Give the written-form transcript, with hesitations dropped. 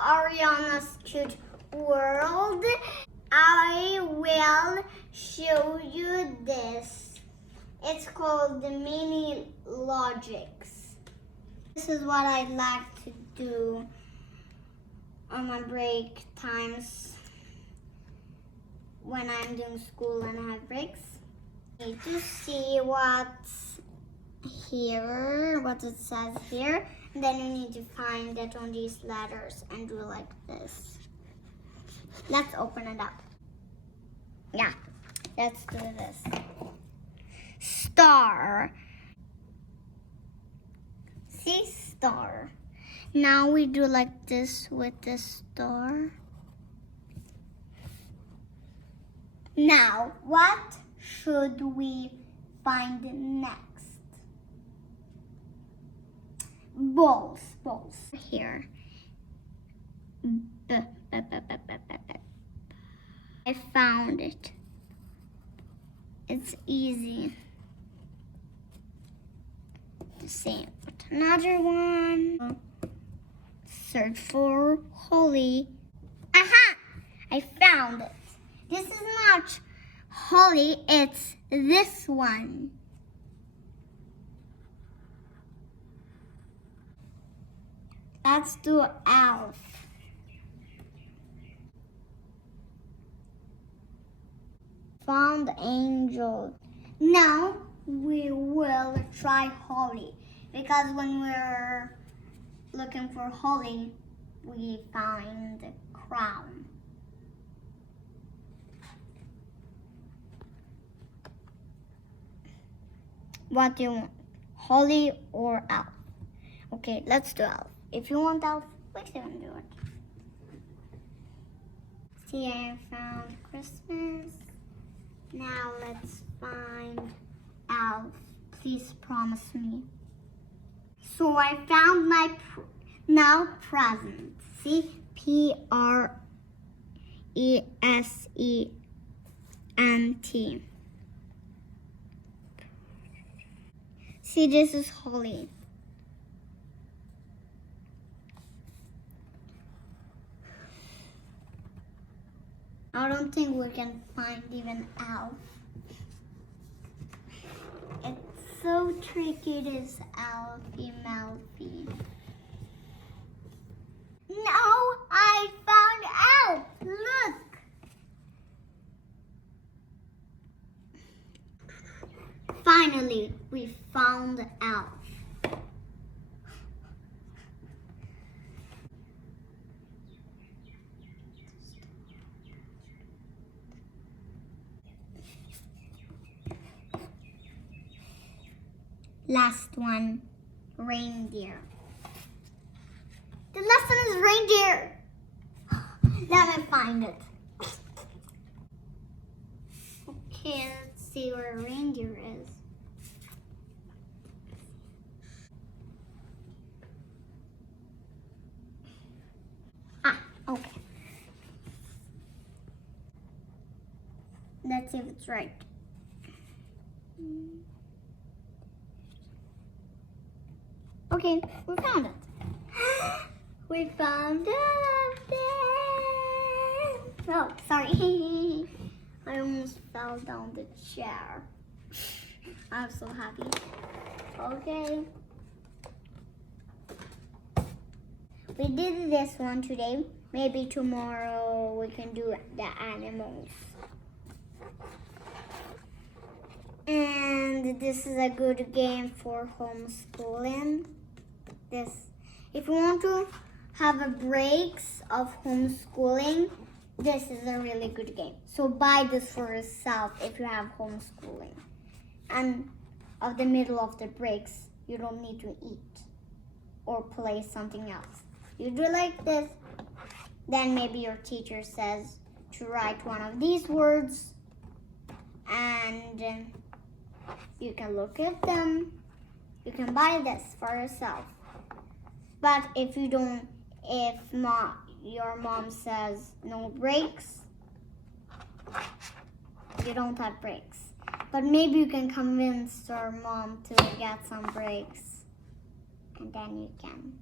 Arianna's cute world, I will show you this. It's called the MINI LOGIX. This is what I like to do on my break times when I'm doing school and I have breaks. I need to see what's here, what it says here, and then you need to find it on these letters and do like this. Let's open it up. Yeah, let's do this. Star. See, star. Now we do like this with the star. Now, what should we find next? Balls. Here. I found it. It's easy. The same. Another one. Search for holly. Aha! I found it. This is not holly, it's this one. Let's do elf. Found angel. Now we will try holly, because when we're looking for holly, we find the crown. What do you want? Holly or elf? Okay, let's do elf. If you want elf, we can do it. See, I found Christmas. Now let's find elf. Please promise me. So I found my now present. See, present. See, this is holly. I don't think we can find even elf. It's so tricky, this elfie melfie. No, I found elf. Look. Finally, we found elf. Last one, reindeer. The last one is reindeer. Let me find it. Okay, let's see where reindeer is. Okay. Let's see if it's right. Okay, we found it. We found it. Oh, sorry. I almost fell down the chair. I'm so happy. Okay. We did this one today. Maybe tomorrow we can do the animals. And this is a good game for homeschooling. If you want to have a breaks of homeschooling, this is a really good game. So buy this for yourself if you have homeschooling. And of the middle of the breaks, you don't need to eat or play something else. You do like this, then maybe your teacher says to write one of these words, and you can look at them. You can buy this for yourself. But if you don't, your mom says no breaks, you don't have breaks. But maybe you can convince your mom to get some breaks, and then you can.